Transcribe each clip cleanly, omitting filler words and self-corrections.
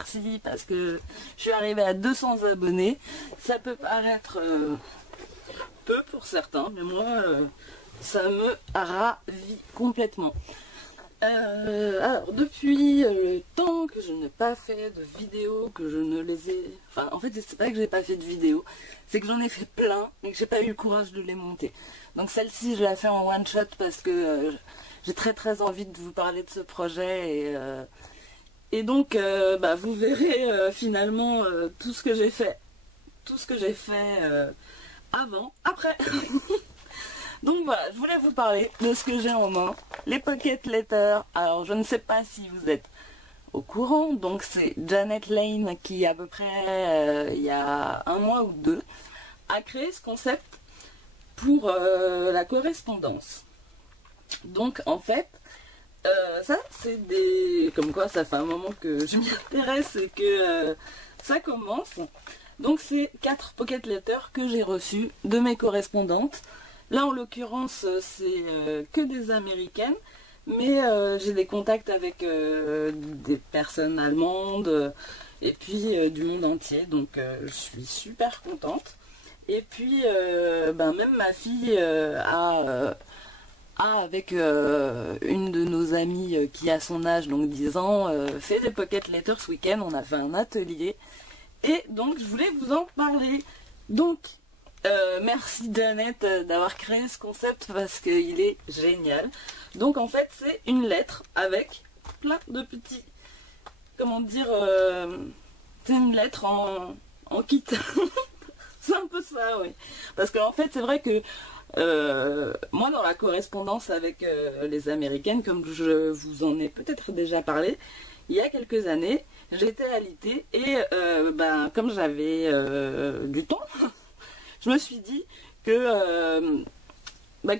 merci parce que je suis arrivée à 200 abonnés. Ça peut paraître peu pour certains, mais moi, ça me ravit complètement. Alors, depuis le temps que je n'ai pas fait de vidéos, que je ne les ai... Enfin, en fait, c'est pas que j'ai pas fait de vidéos, c'est que j'en ai fait plein, mais que j'ai pas eu le courage de les monter. Donc celle-ci, je la fais en one shot parce que j'ai très envie de vous parler de ce projet et donc, vous verrez finalement tout ce que j'ai fait. Tout ce que j'ai fait avant, après. Donc voilà, je voulais vous parler de ce que j'ai en main, les Pocket Letters. Alors je ne sais pas si vous êtes au courant, donc c'est Janet Lane qui à peu près il y a 1 mois ou 2 a créé ce concept pour la correspondance. Donc en fait, ça c'est des... Comme quoi ça fait un moment que je m'y intéresse et que ça commence. Donc c'est 4 Pocket Letters que j'ai reçus de mes correspondantes. Là, en l'occurrence, c'est que des américaines, mais j'ai des contacts avec des personnes allemandes et puis du monde entier, donc je suis super contente. Et puis, même ma fille a avec une de nos amies qui a son âge, donc 10 ans, fait des Pocket Letters ce week-end. On a fait un atelier, et donc je voulais vous en parler. Donc, merci Janet d'avoir créé ce concept parce qu'il est génial. Donc en fait c'est une lettre avec plein de petits, comment dire, c'est une lettre en kit. C'est un peu ça, oui. Parce qu'en fait c'est vrai que moi dans la correspondance avec les américaines, comme je vous en ai peut-être déjà parlé, il y a quelques années, j'étais alitée et comme j'avais du temps, je me suis dit que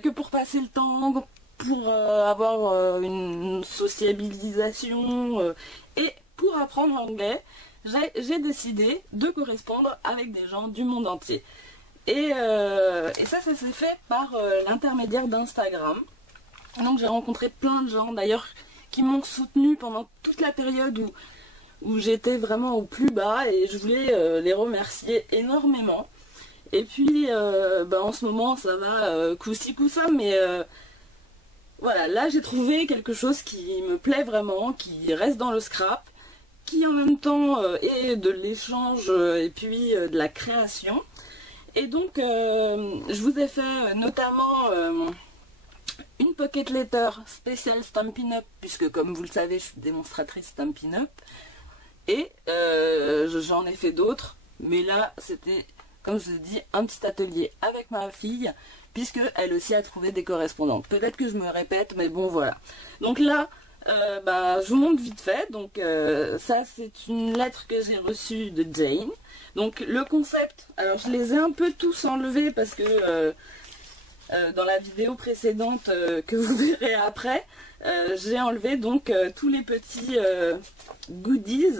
pour passer le temps, pour avoir une sociabilisation et pour apprendre l'anglais, j'ai décidé de correspondre avec des gens du monde entier. Et ça s'est fait par l'intermédiaire d'Instagram. Donc j'ai rencontré plein de gens d'ailleurs qui m'ont soutenue pendant toute la période où j'étais vraiment au plus bas, et je voulais les remercier énormément. Et puis en ce moment ça va coup-ci coup-ça, mais voilà, là j'ai trouvé quelque chose qui me plaît vraiment, qui reste dans le scrap, qui en même temps est de l'échange et puis de la création. Et donc je vous ai fait notamment une Pocket Letter spéciale Stampin' Up, puisque comme vous le savez je suis démonstratrice Stampin' Up, et j'en ai fait d'autres, mais là c'était, comme je vous ai dit, un petit atelier avec ma fille, puisque elle aussi a trouvé des correspondantes. Peut-être que je me répète, mais bon voilà. Donc là, je vous montre vite fait. Donc ça c'est une lettre que j'ai reçue de Jane. Donc le concept, alors je les ai un peu tous enlevés parce que dans la vidéo précédente que vous verrez après, j'ai enlevé donc tous les petits goodies,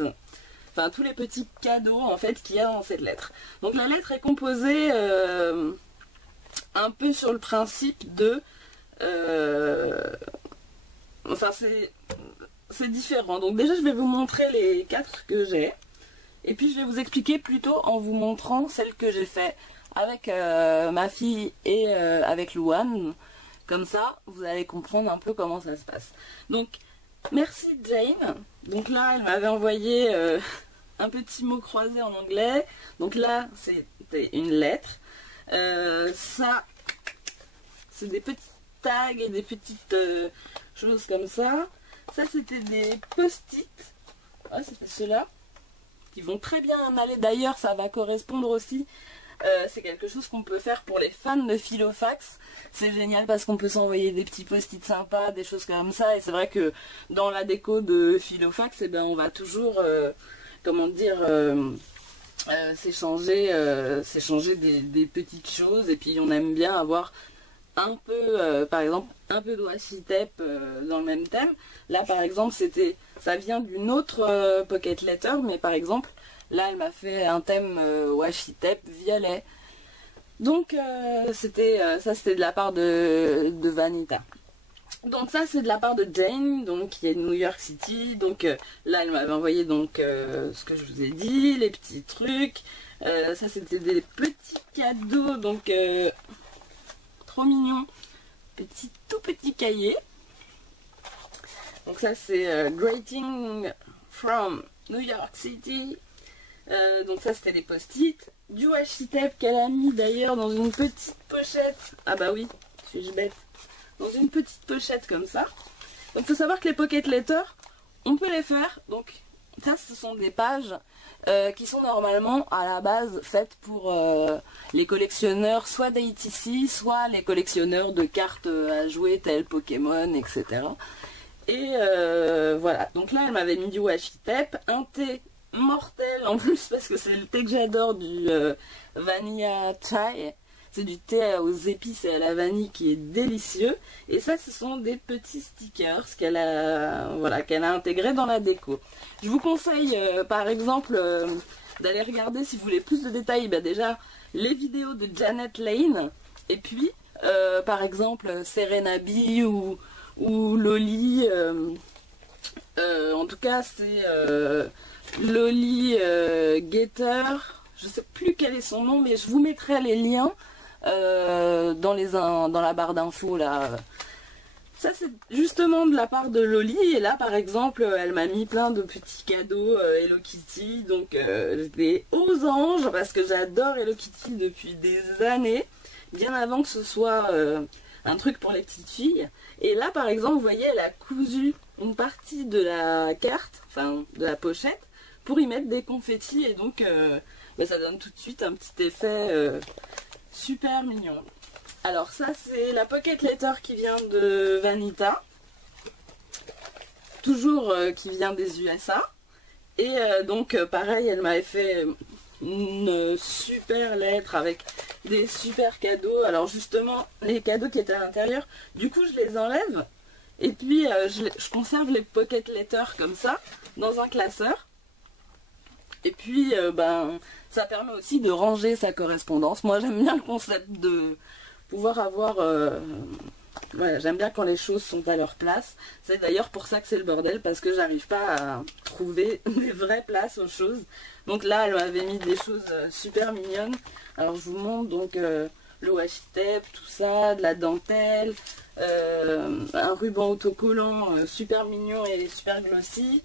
enfin tous les petits cadeaux en fait qu'il y a dans cette lettre. Donc la lettre est composée un peu sur le principe de... enfin c'est différent. Donc déjà je vais vous montrer les 4 que j'ai. Et puis je vais vous expliquer plutôt en vous montrant celle que j'ai fait avec ma fille et avec Louane. Comme ça vous allez comprendre un peu comment ça se passe. Donc merci Jane. Donc là elle m'avait envoyé un petit mot croisé en anglais. Donc là c'était une lettre. Ça c'est des petits tags et des petites choses comme ça. Ça c'était des post-it. Ouais, c'était ceux-là qui vont très bien aller. D'ailleurs ça va correspondre aussi, c'est quelque chose qu'on peut faire pour les fans de Filofax. C'est génial parce qu'on peut s'envoyer des petits post-it sympas, des choses comme ça, et c'est vrai que dans la déco de Filofax, on va toujours comment dire, s'échanger des petites choses, et puis on aime bien avoir un peu, par exemple, un peu de washi tape dans le même thème. Là par exemple ça vient d'une autre Pocket Letter, mais par exemple là elle m'a fait un thème washi tape violet. Donc c'était de la part de Vanita. Donc ça c'est de la part de Jane, donc qui est de New York City. Donc là elle m'avait envoyé donc ce que je vous ai dit, les petits trucs. Ça c'était des petits cadeaux, donc trop mignon. Tout petit cahier. Donc ça c'est Greeting from New York City. Donc ça c'était les post-it. Du washi tape qu'elle a mis d'ailleurs dans une petite pochette. Ah bah oui, suis-je bête. Dans une petite pochette comme ça. Donc il faut savoir que les pocket letters, on peut les faire. Donc ça ce sont des pages qui sont normalement à la base faites pour les collectionneurs soit d'ATC, soit les collectionneurs de cartes à jouer telles Pokémon, etc. Et voilà, donc là elle m'avait mis du washi tape, un thé mortel en plus parce que c'est le thé que j'adore, du Vanilla Chai. C'est du thé aux épices et à la vanille qui est délicieux. Et ça, ce sont des petits stickers qu'elle a, voilà, qu'elle a intégrés dans la déco. Je vous conseille, par exemple, d'aller regarder, si vous voulez plus de détails, bah déjà, les vidéos de Janet Lane. Et puis, par exemple, Serena B ou Loli. En tout cas, c'est Loli Gator. Je sais plus quel est son nom, mais je vous mettrai les liens. Dans la barre d'infos là. Ça c'est justement de la part de Loli, et là par exemple elle m'a mis plein de petits cadeaux Hello Kitty, donc j'étais aux anges parce que j'adore Hello Kitty depuis des années, bien avant que ce soit un truc pour les petites filles. Et là par exemple vous voyez elle a cousu une partie de la carte, enfin de la pochette, pour y mettre des confettis, et donc bah, ça donne tout de suite un petit effet super mignon. Alors ça c'est la pocket letter qui vient de Vanita, toujours qui vient des USA. Et donc pareil, elle m'avait fait une super lettre avec des super cadeaux. Alors justement les cadeaux qui étaient à l'intérieur, du coup je les enlève et puis je conserve les pocket letters comme ça dans un classeur. Et puis ben ça permet aussi de ranger sa correspondance. Moi j'aime bien le concept de pouvoir avoir... voilà, j'aime bien quand les choses sont à leur place. C'est d'ailleurs pour ça que c'est le bordel, parce que j'arrive pas à trouver des vraies places aux choses. Donc là elle m'avait mis des choses super mignonnes. Alors je vous montre donc le washi tape, tout ça, de la dentelle, un ruban autocollant super mignon et super glossy,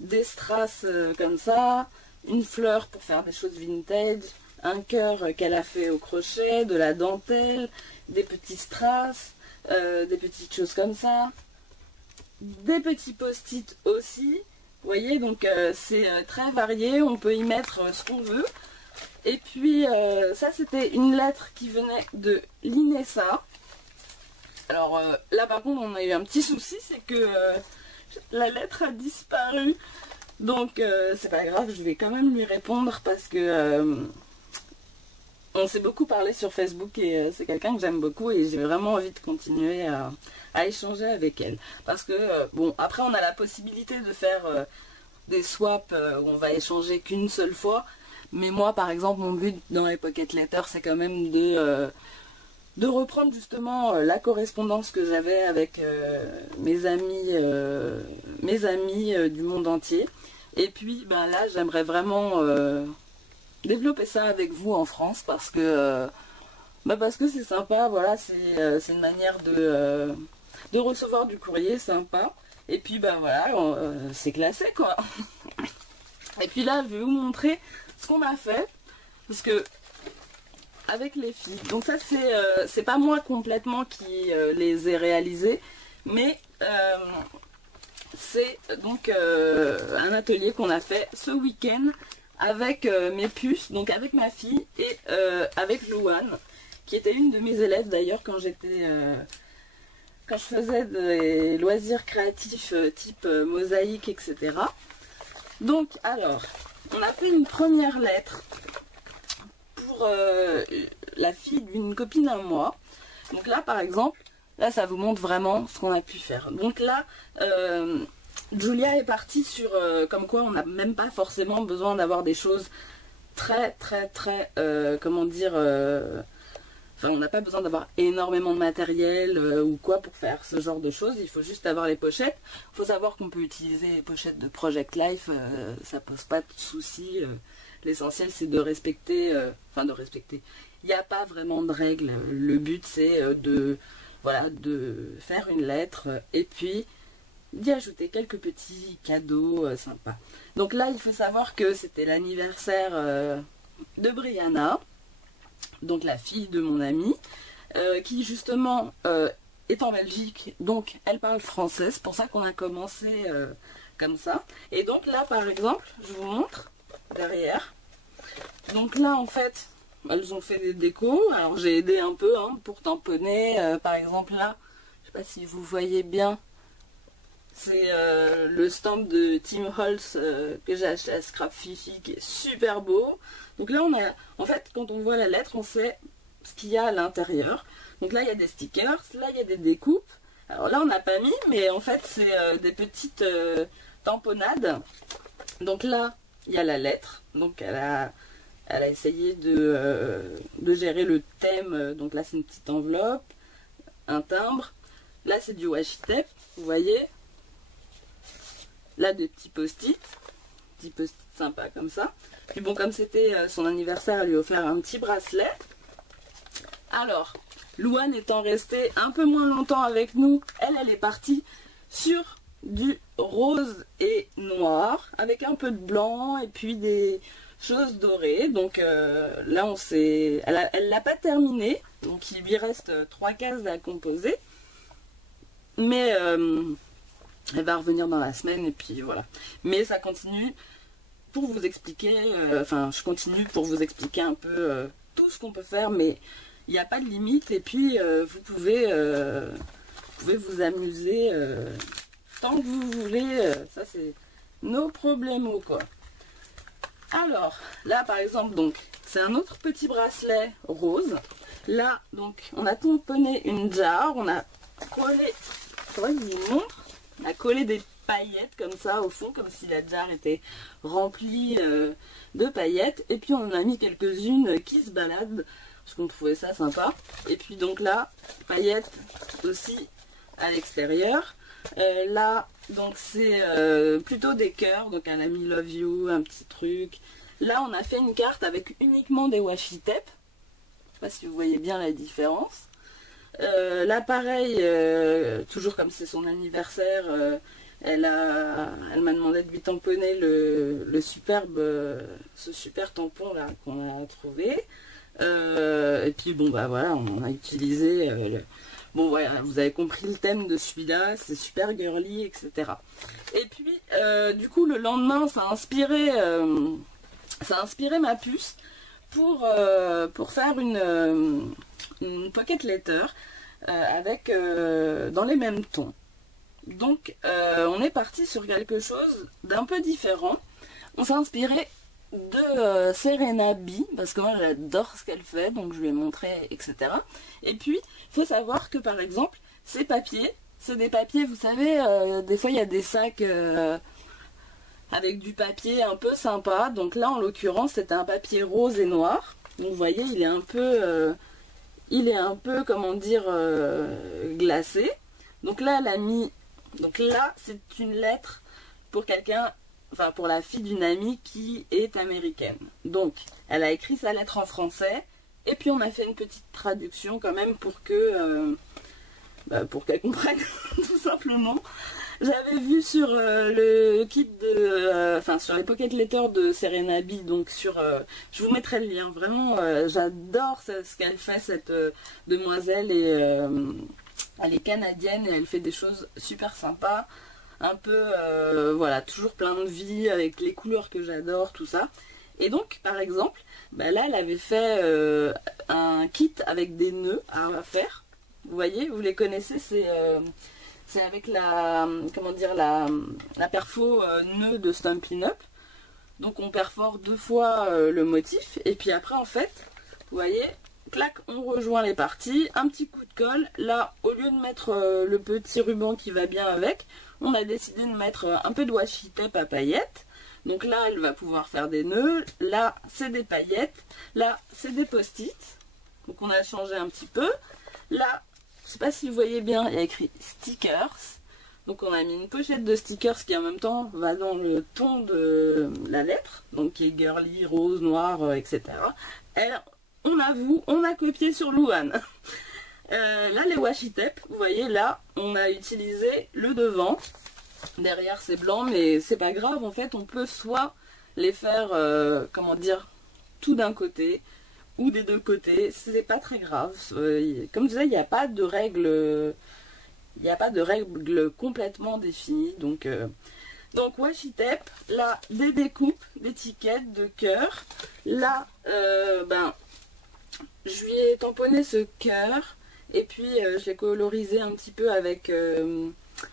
des strass comme ça, une fleur pour faire des choses vintage, un cœur qu'elle a fait au crochet, de la dentelle, des petits strass, des petites choses comme ça, des petits post-it aussi. Vous voyez, donc c'est très varié, on peut y mettre ce qu'on veut. Et puis ça c'était une lettre qui venait de l'Inessa. Alors là par contre on a eu un petit souci, c'est que la lettre a disparu. Donc c'est pas grave, je vais quand même lui répondre parce que on s'est beaucoup parlé sur Facebook et c'est quelqu'un que j'aime beaucoup et j'ai vraiment envie de continuer à échanger avec elle. Parce que bon, après on a la possibilité de faire des swaps où on va échanger qu'une seule fois. Mais moi par exemple mon but dans les pocket letters c'est quand même de reprendre justement la correspondance que j'avais avec mes amis du monde entier. Et puis ben là j'aimerais vraiment développer ça avec vous en France parce que c'est sympa, voilà, c'est une manière de recevoir du courrier sympa. Et puis ben voilà, c'est classé quoi. Et puis là je vais vous montrer ce qu'on a fait parce que avec les filles. Donc ça c'est pas moi complètement qui les ai réalisés, mais c'est donc un atelier qu'on a fait ce week-end avec mes puces, donc avec ma fille et avec Louane, qui était une de mes élèves d'ailleurs quand je faisais des loisirs créatifs type mosaïque, etc. Donc alors, on a fait une première lettre pour la fille d'une copine à moi. Donc là par exemple, là ça vous montre vraiment ce qu'on a pu faire. Donc là Julia est partie sur comme quoi on n'a même pas forcément besoin d'avoir des choses très comment dire Enfin, on n'a pas besoin d'avoir énormément de matériel ou quoi pour faire ce genre de choses. Il faut juste avoir les pochettes. Il faut savoir qu'on peut utiliser les pochettes de Project Life. Ça pose pas de soucis. L'essentiel, c'est de respecter... Enfin, de respecter. Il n'y a pas vraiment de règles. Le but, c'est voilà, de faire une lettre et puis d'y ajouter quelques petits cadeaux sympas. Donc là, il faut savoir que c'était l'anniversaire de Brianna, donc la fille de mon amie, qui justement est en Belgique, donc elle parle français, c'est pour ça qu'on a commencé comme ça. Et donc là, par exemple, je vous montre derrière. Donc là, en fait, elles ont fait des décos. Alors j'ai aidé un peu pour tamponner. Par exemple là, je sais pas si vous voyez bien, c'est le stamp de Tim Holtz que j'ai acheté à Scrap Fifi, qui est super beau. Donc là, on a, en fait, quand on voit la lettre, on sait ce qu'il y a à l'intérieur. Donc là, il y a des stickers, là, il y a des découpes. Alors là, on n'a pas mis, mais en fait, c'est des petites tamponnades. Donc là, il y a la lettre. Donc elle a essayé de gérer le thème. Donc là, c'est une petite enveloppe, un timbre. Là, c'est du washi tape, vous voyez. Là, des petits post-it sympas comme ça. Puis bon, comme c'était son anniversaire, elle lui a offert un petit bracelet. Alors, Louane étant restée un peu moins longtemps avec nous, elle est partie sur du rose et noir, avec un peu de blanc et puis des choses dorées. Donc là, elle l'a pas terminé, donc il lui reste 3 cases à composer. Mais elle va revenir dans la semaine et puis voilà. Mais ça continue pour vous expliquer, je continue pour vous expliquer un peu tout ce qu'on peut faire, mais il n'y a pas de limite. Et puis vous pouvez vous amuser tant que vous voulez. Ça, c'est nos problèmes ou quoi. Alors, là par exemple, donc c'est un autre petit bracelet rose. Là, donc, on a tamponné une jarre, on a collé, faudrait que je vous montre, on a collé des paillettes comme ça au fond, comme si la jarre était remplie de paillettes. Et puis on en a mis quelques-unes qui se baladent, parce qu'on trouvait ça sympa. Et puis donc là, paillettes aussi à l'extérieur. Là, donc c'est plutôt des cœurs, donc elle a mis Love You, un petit truc. Là, on a fait une carte avec uniquement des washi tape. Je sais pas si vous voyez bien la différence. Là, pareil, toujours comme c'est son anniversaire, elle m'a demandé de lui tamponner ce super tampon là qu'on a trouvé. Et puis bon bah voilà, on a utilisé bon voilà, vous avez compris le thème de celui-là, c'est super girly, etc. Et puis du coup le lendemain, ça a inspiré ma puce pour faire une pocket letter avec dans les mêmes tons. Donc on est parti sur quelque chose d'un peu différent. On s'est inspiré de Serena B, parce que moi j'adore ce qu'elle fait, donc je lui ai montré, etc. Et puis il faut savoir que par exemple ces papiers, c'est des papiers, vous savez, des fois il y a des sacs avec du papier un peu sympa. Donc là en l'occurrence c'était un papier rose et noir. Donc vous voyez, il est un peu comment dire glacé. Donc là elle a mis, donc là c'est une lettre pour quelqu'un, enfin pour la fille d'une amie qui est américaine. Donc elle a écrit sa lettre en français et puis on a fait une petite traduction quand même pour que pour qu'elle comprenne tout simplement. J'avais vu sur le kit de sur les pocket letters de Serena B, donc je vous mettrai le lien. Vraiment j'adore ce qu'elle fait, cette demoiselle, et elle est canadienne et elle fait des choses super sympas. Un peu, voilà, toujours plein de vie, avec les couleurs que j'adore, tout ça. Et donc, par exemple, là, elle avait fait un kit avec des nœuds à faire. Vous voyez, vous les connaissez, c'est avec la perfo nœud de Stampin' Up. Donc, on perfore 2 fois le motif. Et puis après, en fait, vous voyez, clac, on rejoint les parties. Un petit coup de colle. Là, au lieu de mettre le petit ruban qui va bien avec, on a décidé de mettre un peu de washi tape à paillettes. Donc là, elle va pouvoir faire des nœuds. Là, c'est des paillettes. Là, c'est des post-it. Donc on a changé un petit peu. Là, je sais pas si vous voyez bien, il y a écrit stickers. Donc on a mis une pochette de stickers qui en même temps va dans le ton de la lettre, donc qui est girly, rose, noir, etc. Et on avoue, on a copié sur Louane. Là les washi tape, vous voyez là, on a utilisé le devant. Derrière c'est blanc, mais c'est pas grave, en fait on peut soit les faire, comment dire, tout d'un côté ou des deux côtés, c'est pas très grave. Comme je disais, il n'y a pas de règle. Il n'y a pas de règle complètement définie. Donc washi tape, là des découpes d'étiquettes, de cœur. Là, je lui ai tamponné ce cœur et puis je l'ai colorisé un petit peu avec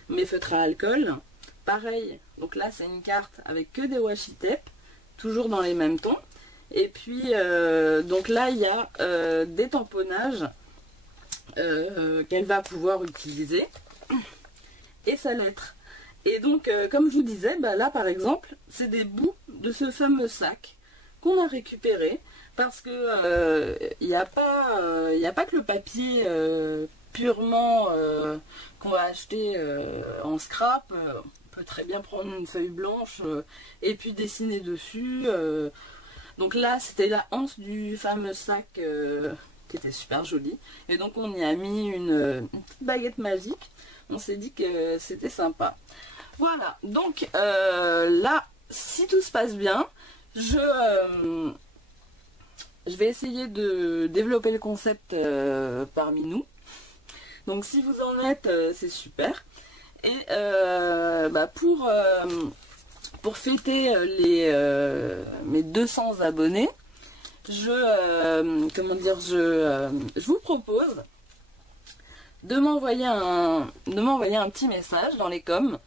mes feutres à alcool. Pareil, donc là c'est une carte avec que des washi tape, toujours dans les mêmes tons. Et puis donc là il y a des tamponnages qu'elle va pouvoir utiliser et sa lettre. Et donc comme je vous disais, là par exemple c'est des bouts de ce fameux sac qu'on a récupéré parce que il n'y a pas que le papier purement qu'on va acheter en scrap. On peut très bien prendre une feuille blanche et puis dessiner dessus. Donc là c'était la anse du fameux sac qui était super jolie, et donc on y a mis une petite baguette magique. On s'est dit que c'était sympa. Voilà, donc là si tout se passe bien, je vais essayer de développer le concept parmi nous. Donc si vous en êtes, c'est super. Et pour fêter mes 200 abonnés, je vous propose de m'envoyer un petit message dans les coms.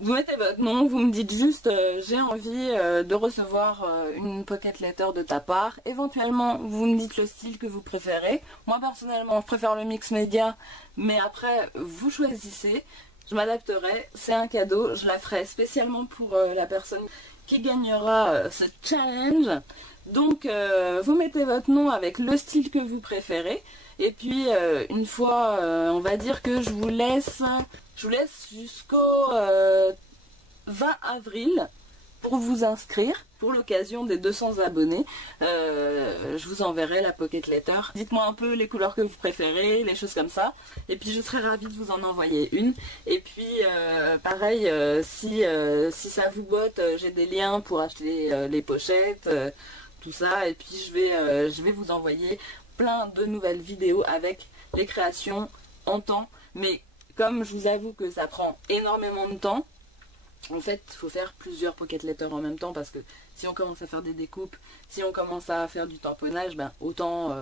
Vous mettez votre nom, vous me dites juste j'ai envie de recevoir une pocket letter de ta part. Éventuellement, vous me dites le style que vous préférez. Moi personnellement, je préfère le mix média, mais après, vous choisissez. Je m'adapterai, c'est un cadeau, je la ferai spécialement pour la personne qui gagnera ce challenge. Donc vous mettez votre nom avec le style que vous préférez. Et puis une fois, on va dire que je vous laisse jusqu'au 20 avril pour vous inscrire pour l'occasion des 200 abonnés. Je vous enverrai la pocket letter. Dites-moi un peu les couleurs que vous préférez, les choses comme ça. Et puis je serai ravie de vous en envoyer une. Et puis pareil, si ça vous botte, j'ai des liens pour acheter les pochettes, tout ça. Et puis je vais vous envoyer plein de nouvelles vidéos avec les créations en temps. Mais comme je vous avoue que ça prend énormément de temps, en fait, il faut faire plusieurs pocket letters en même temps, parce que si on commence à faire des découpes, si on commence à faire du tamponnage, autant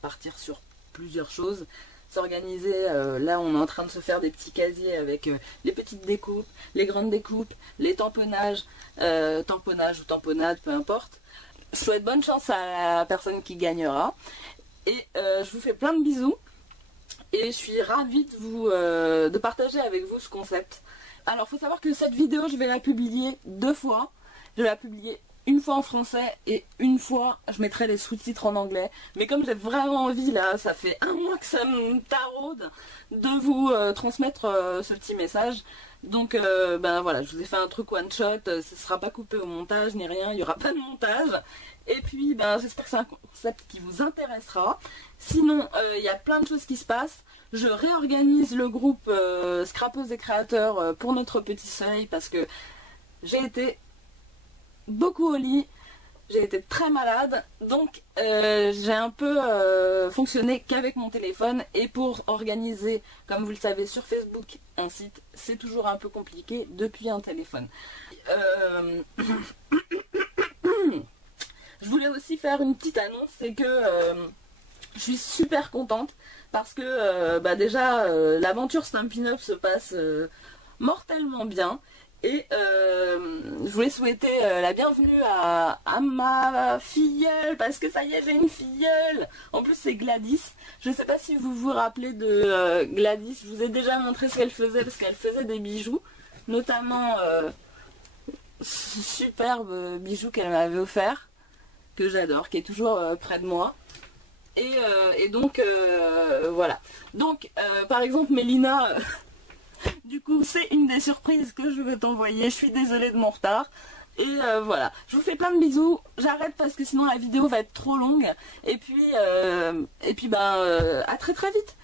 partir sur plusieurs choses, s'organiser. Là, on est en train de se faire des petits casiers avec les petites découpes, les grandes découpes, les tamponnages, tamponnage ou tamponnade, peu importe. Je souhaite bonne chance à la personne qui gagnera. Et je vous fais plein de bisous. Et je suis ravie de partager avec vous ce concept. Alors, il faut savoir que cette vidéo, je vais la publier 2 fois. Je vais la publier une fois en français et une fois, je mettrai les sous-titres en anglais. Mais comme j'ai vraiment envie, là, ça fait 1 mois que ça me taraude de vous transmettre ce petit message. Donc, voilà, je vous ai fait un truc one shot. Ce ne sera pas coupé au montage ni rien. Il n'y aura pas de montage. Et puis, j'espère que c'est un concept qui vous intéressera. Sinon, il y a plein de choses qui se passent. Je réorganise le groupe Scrappeuses et créateurs pour notre petit soleil, parce que j'ai été beaucoup au lit, j'ai été très malade, donc j'ai un peu fonctionné qu'avec mon téléphone. Et pour organiser, comme vous le savez, sur Facebook un site, c'est toujours un peu compliqué depuis un téléphone. Je voulais aussi faire une petite annonce, c'est que je suis super contente parce que déjà l'aventure Stampin' Up se passe mortellement bien. Et je voulais souhaiter la bienvenue à ma filleule, parce que ça y est, j'ai une filleule. En plus, c'est Gladys. Je ne sais pas si vous vous rappelez de Gladys. Je vous ai déjà montré ce qu'elle faisait, parce qu'elle faisait des bijoux, notamment ce superbe bijou qu'elle m'avait offert, que j'adore, qui est toujours près de moi. Et donc voilà. Donc par exemple Mélina, du coup c'est une des surprises que je vais t'envoyer. Je suis désolée de mon retard. Et voilà, je vous fais plein de bisous. J'arrête parce que sinon la vidéo va être trop longue. Et puis à très très vite.